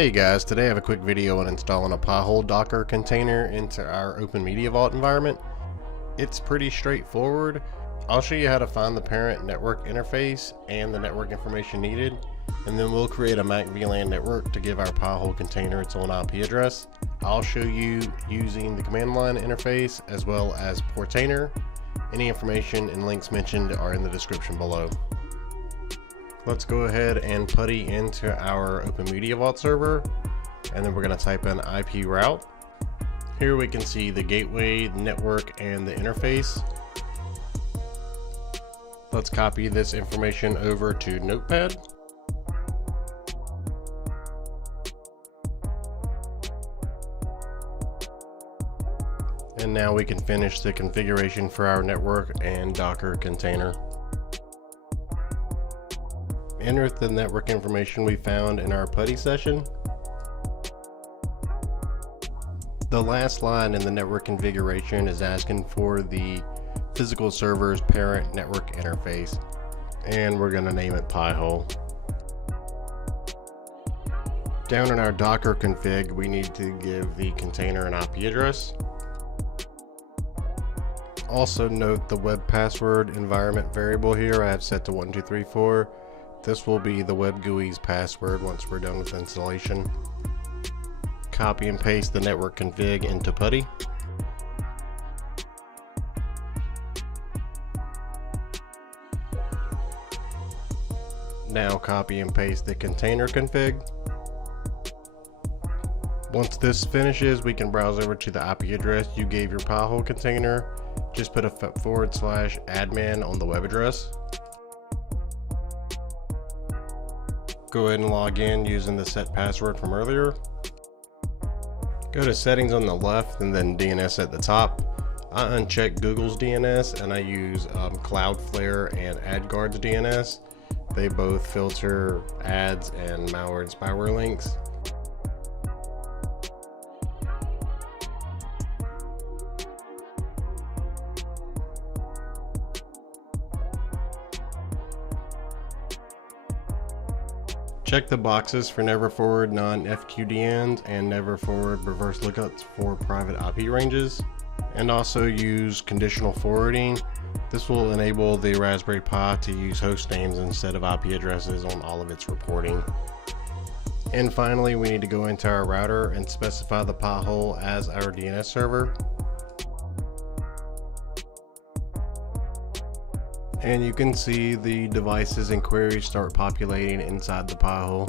Hey guys, today I have a quick video on installing a Pihole Docker container into our OpenMediaVault environment. It's pretty straightforward. I'll show you how to find the parent network interface and the network information needed, and then we'll create a MACVLAN network to give our Pihole container its own IP address. I'll show you using the command line interface as well as Portainer. Any information and links mentioned are in the description below. Let's go ahead and putty into our OpenMediaVault server, and then we're going to type in IP route. Here we can see the gateway, the network, and the interface. Let's copy this information over to Notepad. And now we can finish the configuration for our network and Docker container. Enter the network information we found in our putty session. The last line in the network configuration is asking for the physical server's parent network interface, and we're going to name it Pihole. Down in our Docker config, we need to give the container an IP address. Also note the WEBPASSWORD environment variable here I have set to 1234. This will be the web GUI's password once we're done with installation. Copy and paste the network config into putty. Now copy and paste the container config. Once this finishes, we can browse over to the IP address you gave your Pihole container. Just put a /admin on the web address. Go ahead and log in using the set password from earlier. Go to settings on the left and then DNS at the top. I uncheck Google's DNS and I use Cloudflare and Adguard's DNS. They both filter ads and malware and spyware links. Check the boxes for never forward non-FQDNs and never forward reverse lookups for private IP ranges, and also use conditional forwarding. This will enable the Raspberry Pi to use host names instead of IP addresses on all of its reporting. And finally, we need to go into our router and specify the Pihole as our DNS server. And you can see the devices and queries start populating inside the Pihole.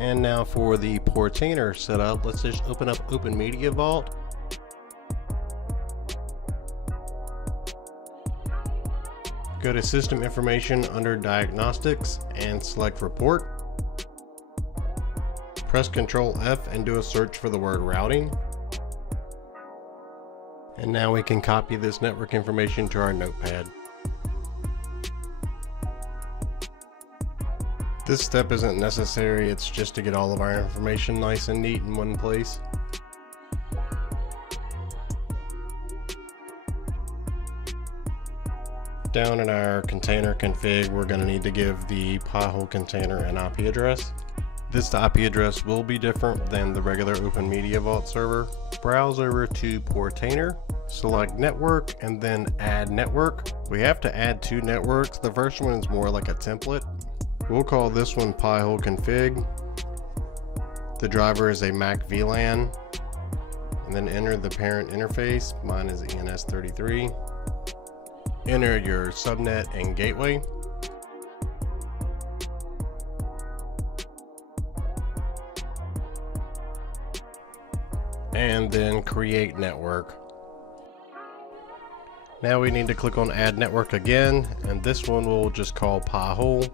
And now for the Portainer setup, let's just open up OpenMediaVault. Go to System Information under Diagnostics and select Report. Press Ctrl F and do a search for the word routing. And now we can copy this network information to our notepad. This step isn't necessary, it's just to get all of our information nice and neat in one place. Down in our container config, we're going to need to give the Pihole container an IP address. This IP address will be different than the regular OpenMediaVault server. Browse over to Portainer, select network, and then add network. We have to add two networks. The first one is more like a template. We'll call this one Pihole config. The driver is a MACVLAN, and then enter the parent interface. Mine is ENS33. Enter your subnet and gateway. And then create network. Now we need to click on add network again, and this one we'll just call Pihole.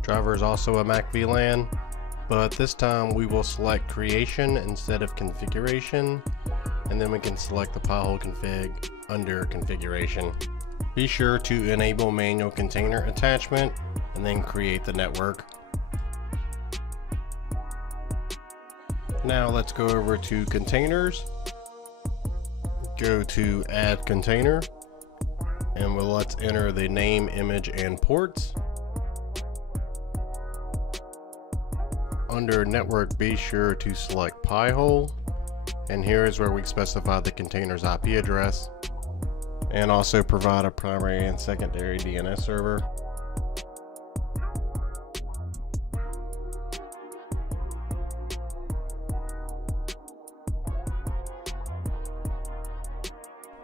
Driver is also a MACVLAN, but this time we will select creation instead of configuration, and then we can select the Pihole config under configuration. Be sure to enable manual container attachment and then create the network. Now let's go over to containers, go to add container, and let's enter the name, image, and ports. Under network, be sure to select Pihole, and here is where we specify the container's IP address, and also provide a primary and secondary DNS server.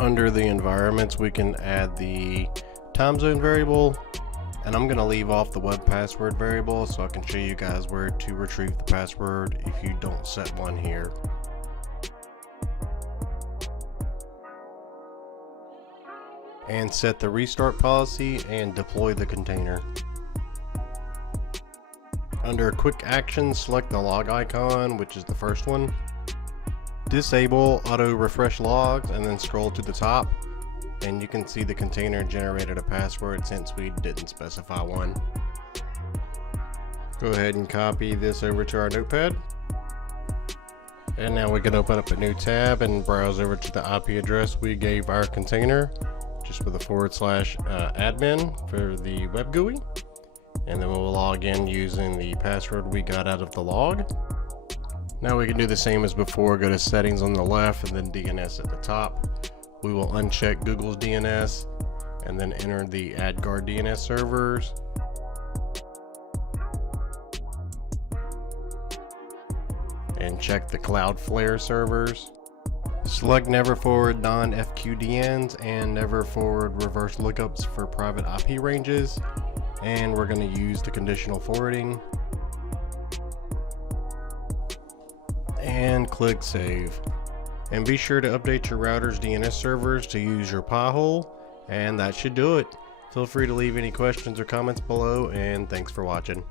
Under the environments, we can add the time zone variable, and I'm going to leave off the web password variable so I can show you guys where to retrieve the password if you don't set one here. And set the restart policy and deploy the container. Under quick actions, select the log icon, which is the first one. Disable auto refresh logs and then scroll to the top, and you can see the container generated a password since we didn't specify one. Go ahead and copy this over to our notepad, and now we can open up a new tab and browse over to the IP address we gave our container, just with a /admin for the web GUI, and then we'll log in using the password we got out of the log. Now we can do the same as before, go to settings on the left and then DNS at the top. We will uncheck Google's DNS and then enter the Adguard DNS servers. And check the Cloudflare servers. Select never forward non-FQDNs and never forward reverse lookups for private IP ranges. And we're going to use the conditional forwarding. And click save. And be sure to update your router's DNS servers to use your Pihole, and that should do it. Feel free to leave any questions or comments below, and thanks for watching.